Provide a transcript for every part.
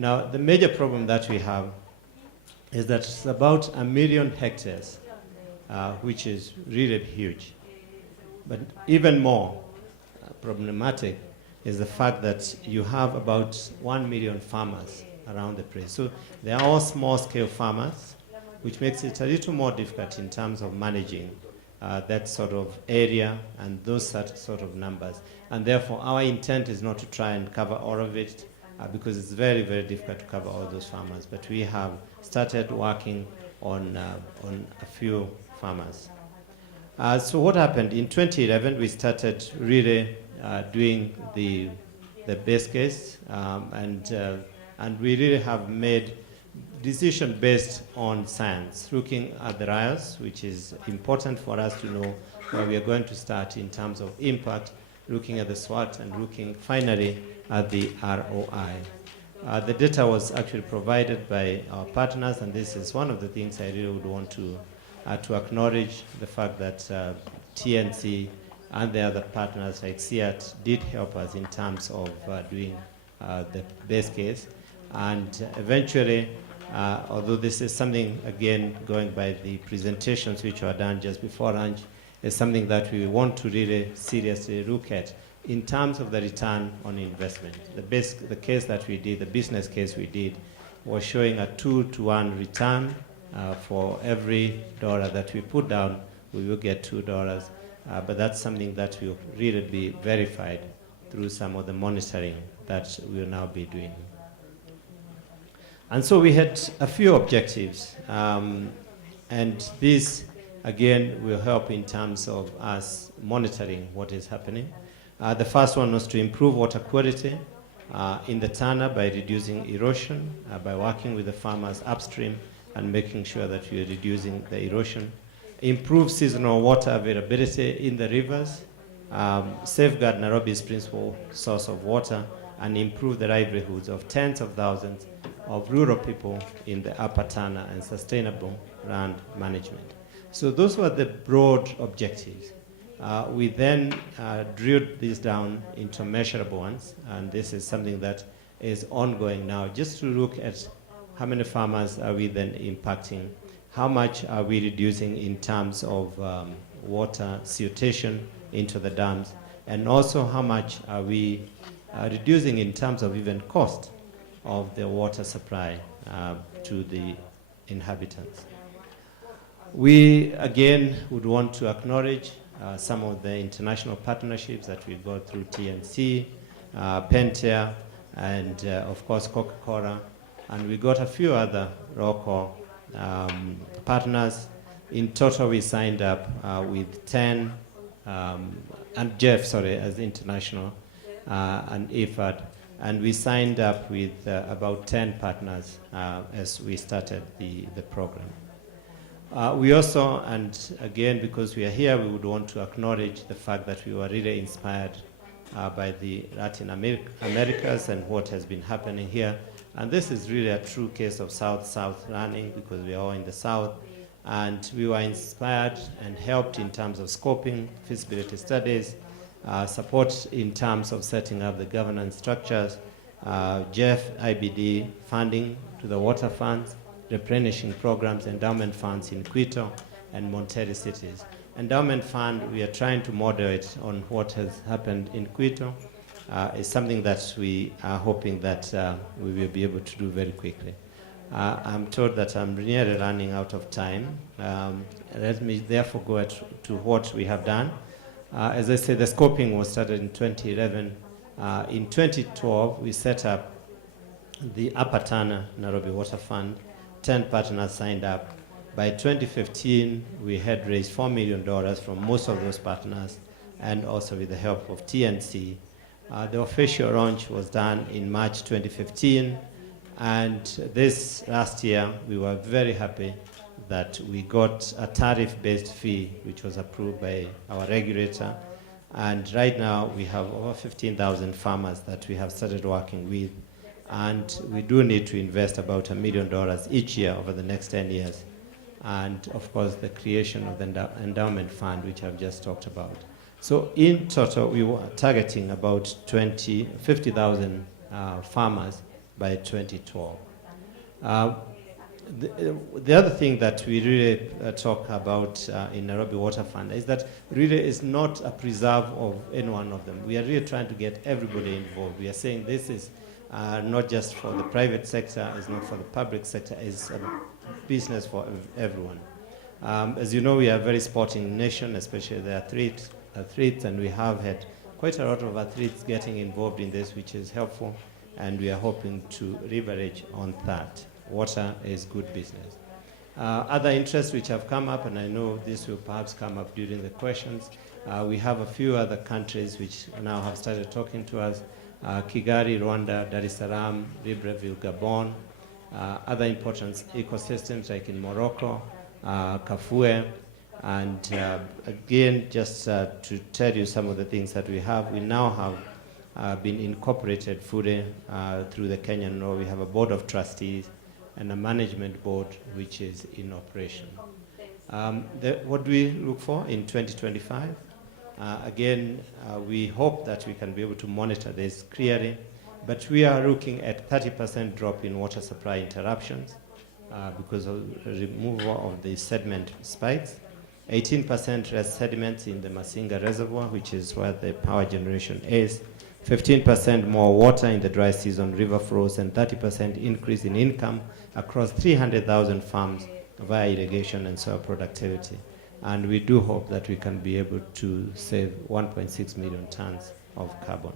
Now, the major problem that we have is that it's about 1 million hectares, which is really huge. But even more problematic is the fact that you have about 1 million farmers around the place. So they are all small-scale farmers, which makes it a little more difficult in terms of managing that sort of area and those sort of numbers. And therefore, our intent is not to try and cover all of it, because it's very, very difficult to cover all those farmers. But we have started working on a few farmers. So what happened? In 2011, we started really doing the base case, and we really have made decision based on science, looking at the RIOs, which is important for us to know where we are going to start in terms of impact, looking at the SWOT, and looking finally at the ROI. The data was actually provided by our partners, and this is one of the things I really would want to acknowledge, the fact that TNC and the other partners like CIAT did help us in terms of doing the base case. And eventually, although this is something, again, going by the presentations which were done just before lunch, is something that we want to really seriously look at in terms of the return on investment. The case that we did, the business case we did, was showing a 2-to-1 return. For every dollar that we put down, we will get $2. But that's something that will really be verified through some of the monitoring that we'll now be doing. And so we had a few objectives, and these, again, will help in terms of us monitoring what is happening. The first one was to improve water quality in the Tana by reducing erosion, by working with the farmers upstream and making sure that we are reducing the erosion. Improve seasonal water availability in the rivers, safeguard Nairobi's principal source of water, and improve the livelihoods of tens of thousands of rural people in the Upper Tana, and sustainable land management. So those were the broad objectives. We then drilled these down into measurable ones, and this is something that is ongoing now, just to look at how many farmers are we then impacting, how much are we reducing in terms of water siltation into the dams, and also how much are we reducing in terms of even cost of the water supply to the inhabitants. We, again, would want to acknowledge some of the international partnerships that we got through TNC, Pentia, and of course Coca-Cola, and we got a few other local partners. In total, we signed up with 10, and Jeff, sorry, as international, and IFAD, and we signed up with about 10 partners as we started the program. We also, and again, because we are here, we would want to acknowledge the fact that we were really inspired by the Latin Americas and what has been happening here. And this is really a true case of South-South learning, because we are all in the South. And we were inspired and helped in terms of scoping, feasibility studies, support in terms of setting up the governance structures, Jeff, IBD, funding to the water funds, replenishing programs, endowment funds in Quito and Monterrey cities. Endowment fund, we are trying to model it on what has happened in Quito. Is something that we are hoping that we will be able to do very quickly. I'm told that I'm nearly running out of time. Let me therefore go to what we have done. As I said, the scoping was started in 2011. In 2012, we set up the Upper Tana Nairobi Water Fund. 10 partners signed up. By 2015, we had raised $4 million from most of those partners, and also with the help of TNC. The official launch was done in March 2015, and this last year we were very happy that we got a tariff-based fee which was approved by our regulator, and right now we have over 15,000 farmers that we have started working with, and we do need to invest about $1 million each year over the next 10 years, and of course the creation of the endowment fund which I've just talked about. So in total, we were targeting about 50,000 farmers by 2012. The other thing that we really talk about in Nairobi Water Fund is that really is not a preserve of any one of them. We are really trying to get everybody involved. We are saying this is not just for the private sector, it's not for the public sector, it's a business for everyone. As you know, we are a very sporting nation, especially the athletes, and we have had quite a lot of athletes getting involved in this, which is helpful, and we are hoping to leverage on that. Water is good business. Other interests which have come up, and I know this will perhaps come up during the questions, we have a few other countries which now have started talking to us. Kigali, Rwanda, Dar es Salaam, Libreville, Gabon, other important ecosystems like in Morocco, Kafue, and again, just to tell you some of the things that we have, we now have been incorporated fully through the Kenyan law. We have a board of trustees and a management board which is in operation. What do we look for in 2025? Again, we hope that we can be able to monitor this clearly, but we are looking at 30% drop in water supply interruptions because of the removal of the sediment spikes, 18% less sediments in the Masinga Reservoir, which is where the power generation is, 15% more water in the dry season river flows, and 30% increase in income across 300,000 farms via irrigation and soil productivity. And we do hope that we can be able to save 1.6 million tons of carbon.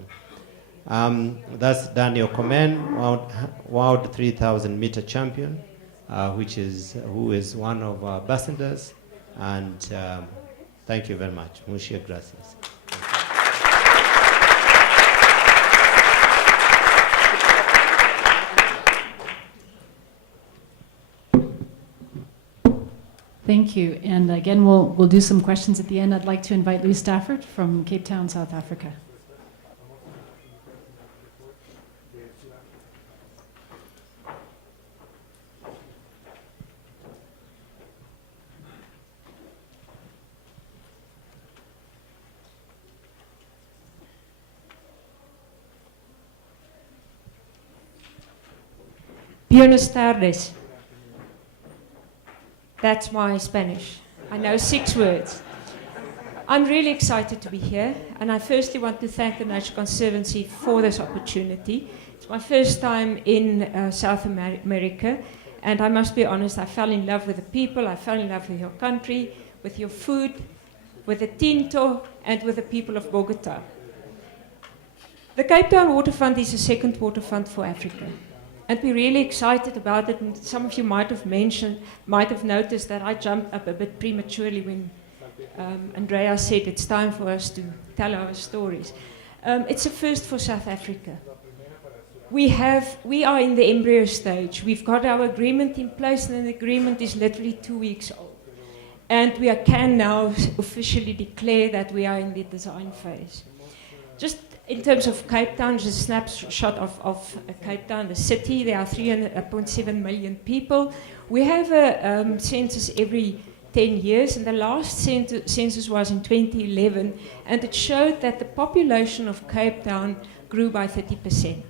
That's Daniel Komen, World 3,000 meter champion, who is one of our ambassadors. And thank you very much. Muchas gracias. Thank you. And again, we'll do some questions at the end. I'd like to invite Lou Stafford from Cape Town, South Africa. Buenas tardes. That's my Spanish. I know 6 words. I'm really excited to be here, and I firstly want to thank the National Conservancy for this opportunity. It's my first time in South America, and I must be honest, I fell in love with the people, I fell in love with your country, with your food, with the tinto, and with the people of Bogota. The Cape Town Water Fund is the second water fund for Africa. And we're really excited about it, and some of you might have noticed that I jumped up a bit prematurely when Andrea said it's time for us to tell our stories. It's a first for South Africa. We are in the embryo stage. We've got our agreement in place, and the agreement is literally 2 weeks old. And we can now officially declare that we are in the design phase. Just in terms of Cape Town, just a snapshot of Cape Town, the city. There are 3.7 million people. We have a census every 10 years, and the last census was in 2011, and it showed that the population of Cape Town grew by 30%.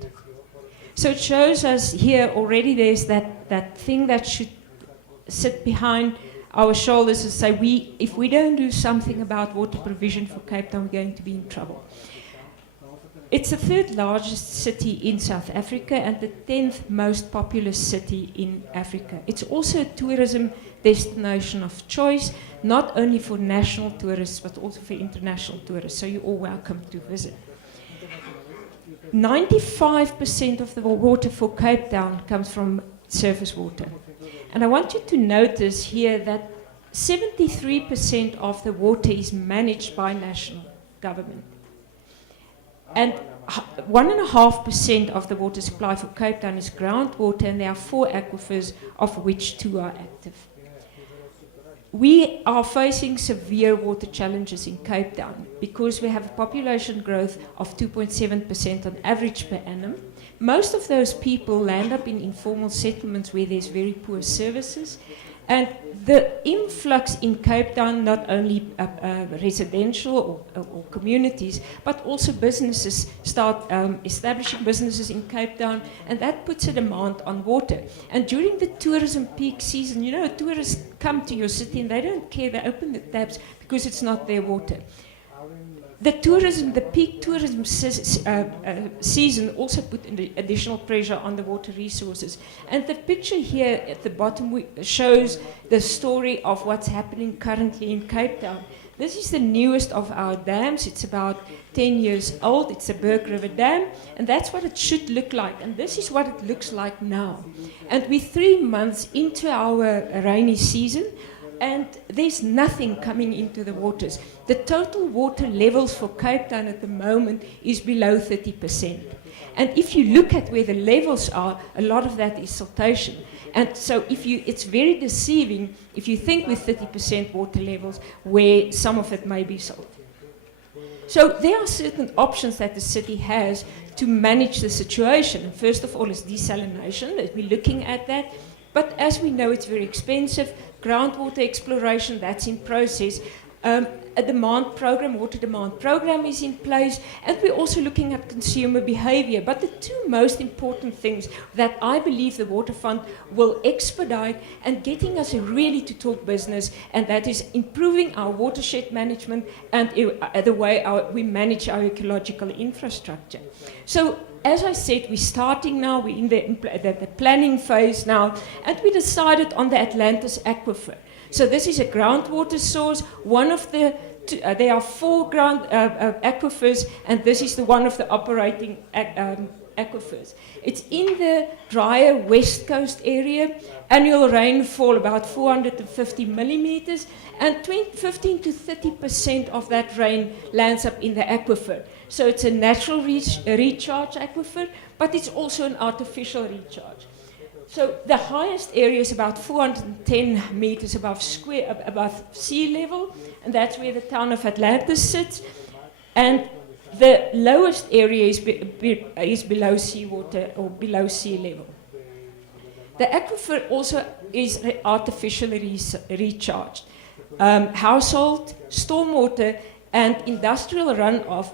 So it shows us here already there's that thing that should sit behind our shoulders and say, if we don't do something about water provision for Cape Town, we're going to be in trouble. It's the 3rd largest city in South Africa and the 10th most populous city in Africa. It's also a tourism destination of choice, not only for national tourists, but also for international tourists. So you're all welcome to visit. 95% of the water for Cape Town comes from surface water. And I want you to notice here that 73% of the water is managed by national government. And 1.5% of the water supply for Cape Town is groundwater, and there are 4 aquifers, of which 2 are active. We are facing severe water challenges in Cape Town because we have a population growth of 2.7% on average per annum. Most of those people land up in informal settlements where there's very poor services, And the influx in Cape Town, not only residential or communities, but also businesses start establishing businesses in Cape Town, and that puts a demand on water. And during the tourism peak season, you know, tourists come to your city and they don't care, they open the taps because it's not their water. The peak tourism season also put additional pressure on the water resources. And the picture here at the bottom shows the story of what's happening currently in Cape Town. This is the newest of our dams. It's about 10 years old. It's the Berg River Dam, and that's what it should look like. And this is what it looks like now. And we're 3 months into our rainy season, and there's nothing coming into the waters. The total water levels for Cape Town at the moment is below 30%. And if you look at where the levels are, a lot of that is siltation. And so it's very deceiving if you think with 30% water levels where some of it may be salt. So there are certain options that the city has to manage the situation. First of all is desalination. We're looking at that. But as we know, it's very expensive. Groundwater exploration, that's in process. A demand program, water demand program is in place, and we're also looking at consumer behavior. But the two most important things that I believe the Water Fund will expedite and getting us really to talk business, and that is improving our watershed management and the way we manage our ecological infrastructure. So, as I said, we're starting now, we're in the planning phase now, and we decided on the Atlantis Aquifer. So this is a groundwater source. One of there are 4 ground aquifers, and this is one of the operating aquifers. It's in the drier west coast area. Annual rainfall about 450 millimeters, and 15 to 30% of that rain lands up in the aquifer. So it's a natural recharge aquifer, but it's also an artificial recharge. So the highest area is about 410 meters above sea level, and that's where the town of Atlantis sits. And the lowest area is below seawater or below sea level. The aquifer also is artificially recharged. Household, stormwater, and industrial runoff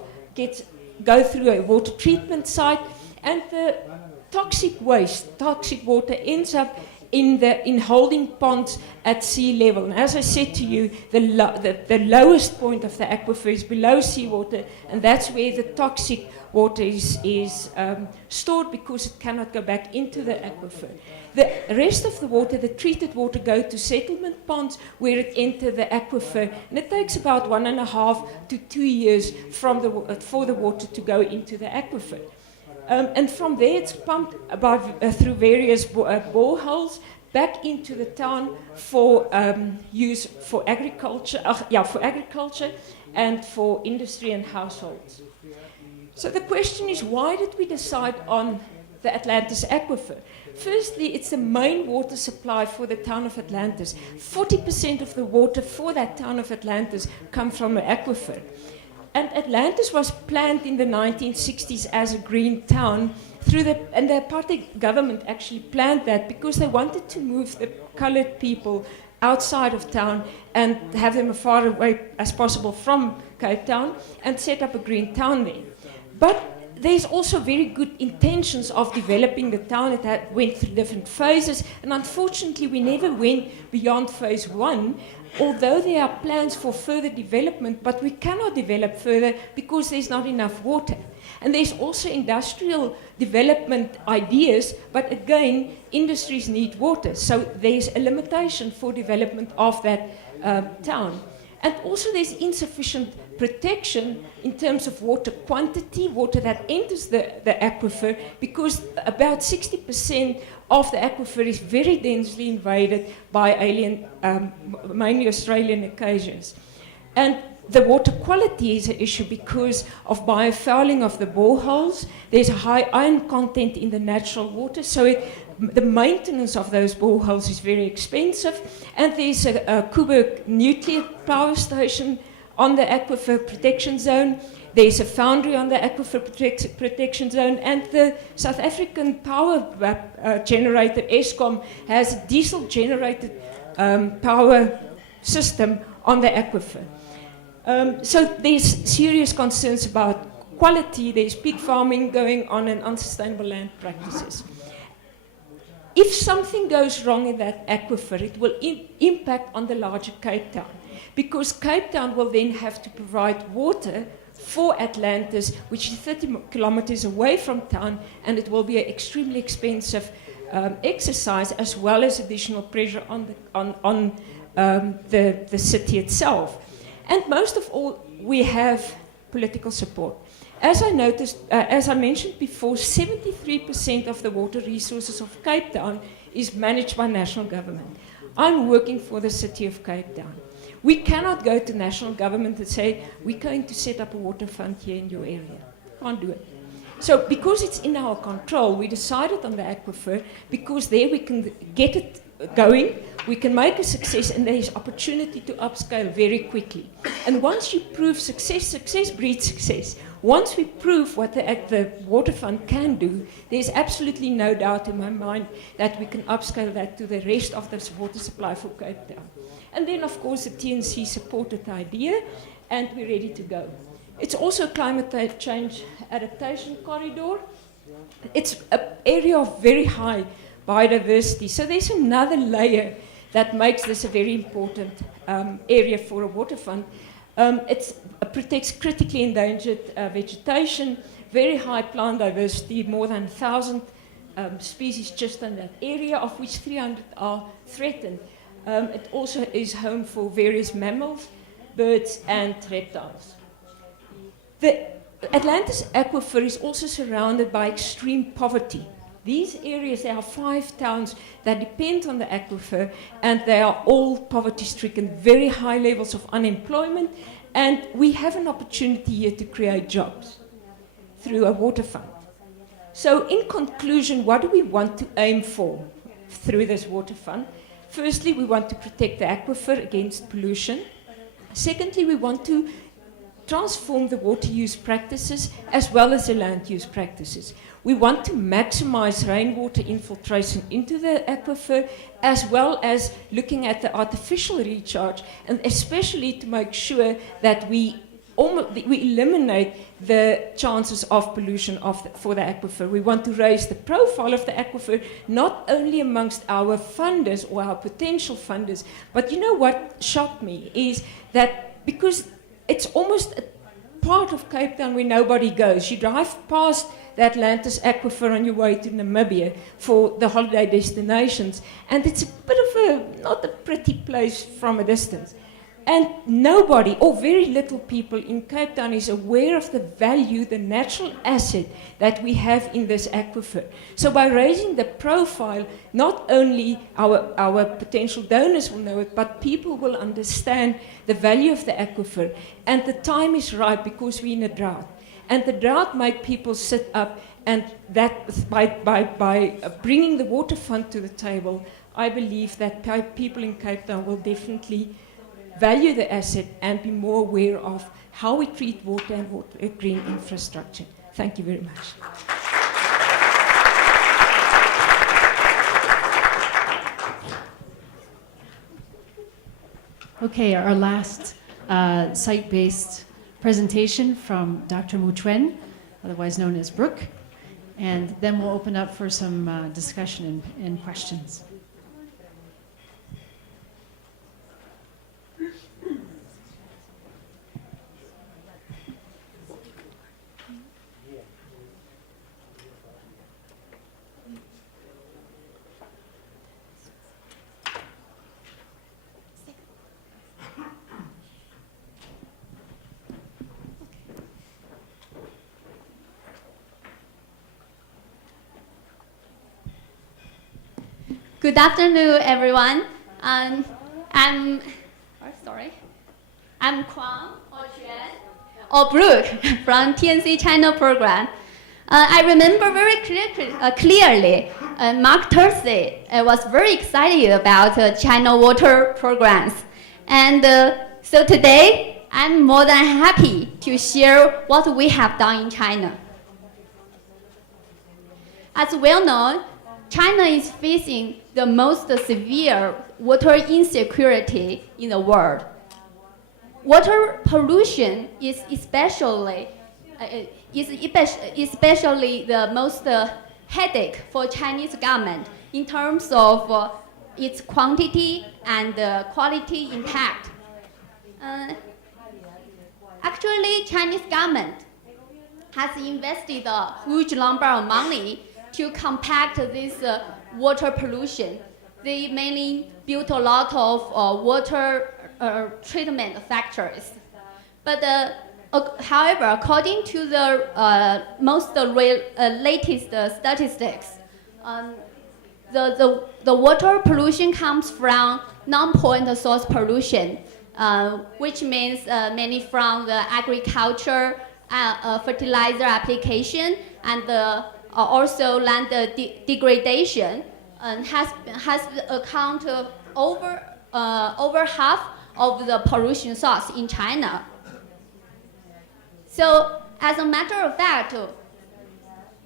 go through a water treatment site, and the toxic waste, toxic water ends up in holding ponds at sea level. And as I said to you, the lowest point of the aquifer is below seawater, and that's where the toxic water is stored because it cannot go back into the aquifer. The rest of the water, the treated water, go to settlement ponds where it enters the aquifer, and it takes about 1.5 to 2 years for the water to go into the aquifer. And from there, it's pumped through various boreholes back into the town for use for agriculture, and for industry and households. So the question is, why did we decide on the Atlantis Aquifer? Firstly, it's the main water supply for the town of Atlantis. 40% of the water for that town of Atlantis come from the aquifer. And Atlantis was planned in the 1960s as a green town and the apartheid government actually planned that because they wanted to move the colored people outside of town and have them as far away as possible from Cape Town and set up a green town there. But there's also very good intentions of developing the town. It went through different phases, and unfortunately we never went beyond phase 1, although there are plans for further development, but we cannot develop further because there's not enough water. And there's also industrial development ideas, but again, industries need water, so there's a limitation for development of that town. And also there's insufficient protection in terms of water quantity, water that enters the aquifer, because about 60% of the aquifer is very densely invaded by mainly Australian occasions. And the water quality is an issue because of biofouling of the boreholes. There's a high iron content in the natural water, so the maintenance of those boreholes is very expensive. And there's a Coburg nuclear power station on the aquifer protection zone. There's a foundry on the aquifer protection zone, and the South African power generator, Eskom, has a diesel-generated power system on the aquifer. So there's serious concerns about quality, there's pig farming going on and unsustainable land practices. If something goes wrong in that aquifer, it will impact on the larger Cape Town, because Cape Town will then have to provide water for Atlantis, which is 30 kilometers away from town, and it will be an extremely expensive exercise, as well as additional pressure on the city itself. And most of all, we have political support. As I mentioned before, 73% of the water resources of Cape Town is managed by national government. I'm working for the city of Cape Town. We cannot go to national government and say, we're going to set up a water fund here in your area. Can't do it. So because it's in our control, we decided on the aquifer, because there we can get it going, we can make a success, and there is opportunity to upscale very quickly. And once you prove success, success breeds success. Once we prove what the water fund can do, there's absolutely no doubt in my mind that we can upscale that to the rest of the water supply for Cape Town. And then, of course, the TNC supported the idea, and we're ready to go. It's also a climate change adaptation corridor. It's an area of very high biodiversity. So there's another layer that makes this a very important area for a water fund. It protects critically endangered vegetation, very high plant diversity, more than 1,000 species just in that area, of which 300 are threatened. It also is home for various mammals, birds, and reptiles. The Atlantis aquifer is also surrounded by extreme poverty. These areas, there are 5 towns that depend on the aquifer, and they are all poverty-stricken, very high levels of unemployment, and we have an opportunity here to create jobs through a water fund. So in conclusion, what do we want to aim for through this water fund? Firstly, we want to protect the aquifer against pollution. Secondly, we want to transform the water use practices as well as the land use practices. We want to maximize rainwater infiltration into the aquifer, as well as looking at the artificial recharge, and especially to make sure that we eliminate the chances of pollution for the aquifer. We want to raise the profile of the aquifer, not only amongst our funders or our potential funders, but you know what shocked me is that because it's almost a part of Cape Town where nobody goes. You drive past the Atlantis aquifer on your way to Namibia for the holiday destinations, and it's a bit of not a pretty place from a distance. And nobody, or very little people in Cape Town is aware of the value, the natural asset that we have in this aquifer. So by raising the profile, not only our potential donors will know it, but people will understand the value of the aquifer. And the time is right because we're in a drought. And the drought makes people sit up, and that by bringing the water fund to the table, I believe that people in Cape Town will definitely value the asset and be more aware of how we treat water and green infrastructure. Thank you very much. Okay, our last site-based presentation from Dr. Mutwen, otherwise known as Brooke, and then we'll open up for some discussion and questions. Good afternoon, everyone. I'm Kwang or Juan or Brooke from TNC China program. I remember very clearly, Mark Thursday was very excited about China water programs. And so today, I'm more than happy to share what we have done in China. As well known, China is facing the most severe water insecurity in the world. Water pollution is especially the most headache for Chinese government in terms of its quantity and quality impact. Actually, Chinese government has invested a huge number of money to combat this water pollution. They mainly built a lot of water treatment factories. But however, according to the latest statistics, the water pollution comes from non-point source pollution, which means mainly from the agriculture, fertilizer application, and also land degradation, and has accounted over half of the pollution source in China. So, as a matter of fact,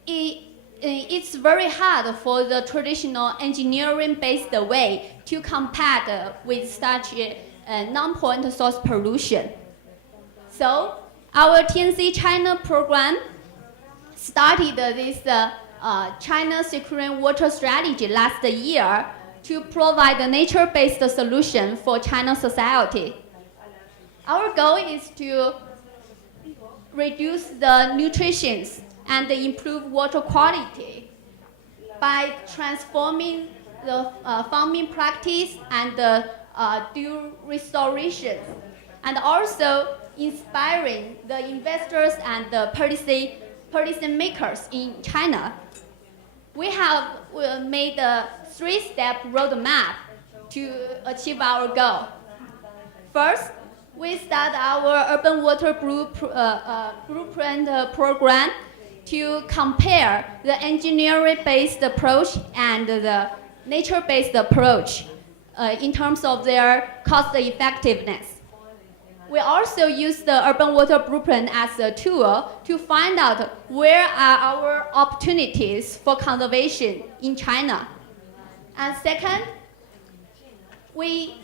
it's very hard for the traditional engineering-based way to combat with such non-point source pollution. So, our TNC China program started this China Securing Water Strategy last year to provide a nature-based solution for China society. Our goal is to reduce the nutrition and improve water quality by transforming the farming practice and do restoration, and also inspiring the investors and the policy makers in China. We have made a 3-step roadmap to achieve our goal. First, we start our urban water blueprint program to compare the engineering-based approach and the nature-based approach in terms of their cost effectiveness. We also use the urban water blueprint as a tool to find out where are our opportunities for conservation in China. And second,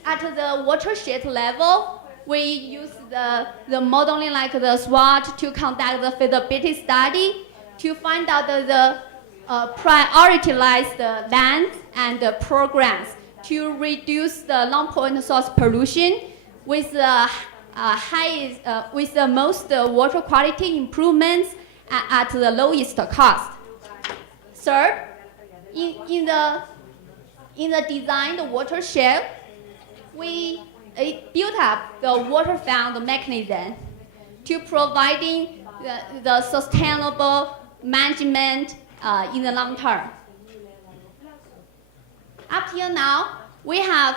at the watershed level, we use the modeling like the SWOT to conduct the feasibility study to find out the prioritized lands and the programs to reduce the non-point source pollution with the with the most water quality improvements at the lowest cost. Third, in the designed watershed, we built up the water fund mechanism to providing the sustainable management in the long term. Up till now, we have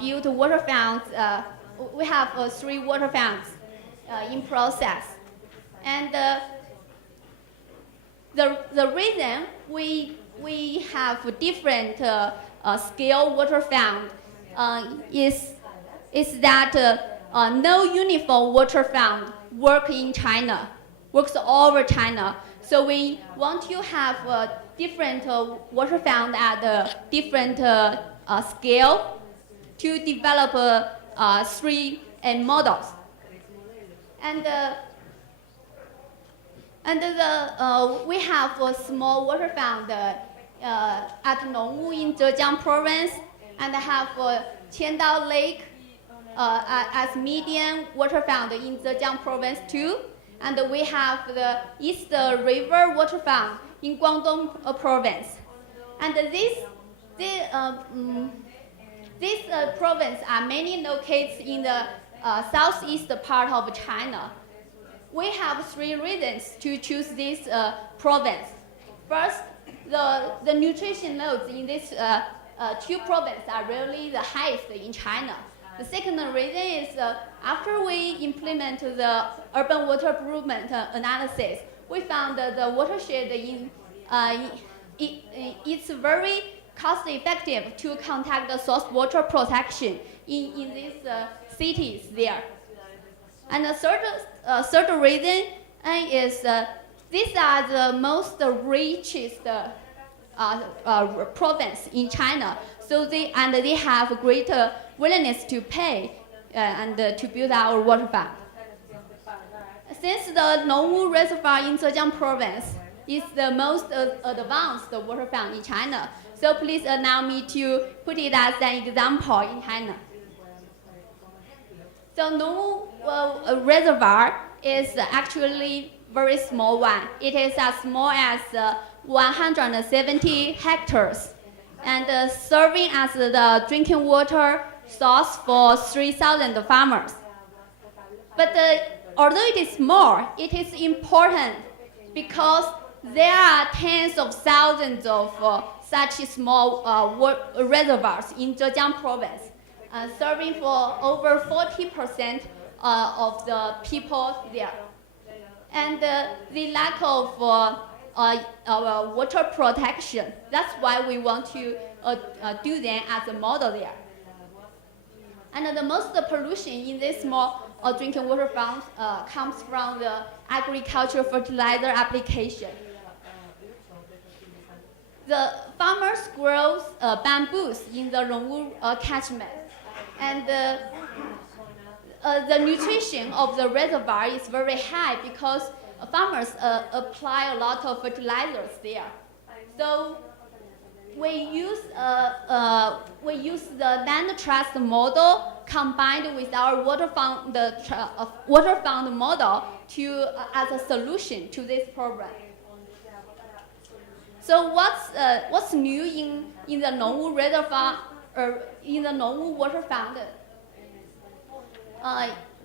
built water funds. We have 3 water funds in process, and the reason we have different scale water fund is that no uniform water fund works all over China. So we want to have different water fund at a different scale to develop 3 models. And we have a small water fund at Nongwu in Zhejiang province, and have Qiandao Lake as medium water fund in Zhejiang province too. And we have the East River water fund in Guangdong province. And these provinces are mainly located in the southeast part of China. We have 3 reasons to choose this province. First, the nutrition loads in these 2 provinces are really the highest in China. The second reason is after we implement the urban water improvement analysis, we found that the watershed it's very cost effective to conduct the source water protection in these cities there. And the third reason is these are the most richest province in China. So they have a greater willingness to pay and to build our water fund. Since the Nongwu Reservoir in Zhejiang province is the most advanced water fund in China, so please allow me to put it as an example in China. So Nongwu Reservoir is actually very small one. It is as small as 170 hectares and serving as the drinking water source for 3,000 farmers. But although it is small, it is important because there are tens of thousands of such small reservoirs in Zhejiang province, serving for over 40% of the people there. And the lack of water protection, that's why we want to do them as a model there. And the most pollution in this small drinking water funds comes from the agricultural fertilizer application. The farmers grow bamboos in the Nongwu catchment, and the nutrition of the reservoir is very high because farmers apply a lot of fertilizers there. So we use the land trust model combined with our water fund model to as a solution to this problem. So what's new in the Nongwu Reservoir or in the Nongwu water fund?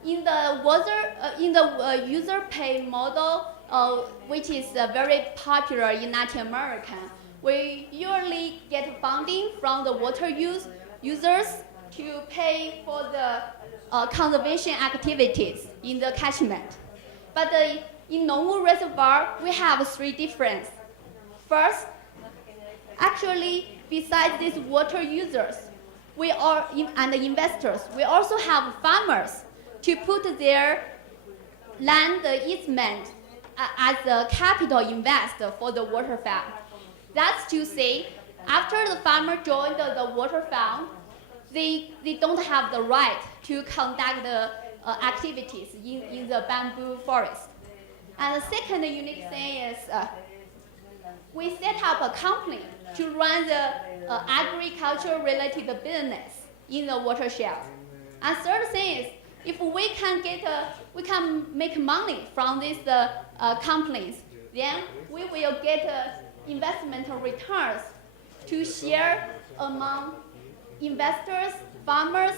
In the user pay model, which is very popular in Latin America, we usually get funding from the water users to pay for the conservation activities in the catchment. But in Nongwu Reservoir, we have three differences. First, actually, besides these water users, and the investors, we also have farmers to put their land easement as a capital invest for the water fund. That's to say, after the farmer joined the water fund, they don't have the right to conduct the activities in the bamboo forest. And the second unique thing is we set up a company to run the agriculture-related business in the watershed. And third thing is, if we can make money from these companies, then we will get investment returns to share among investors, farmers,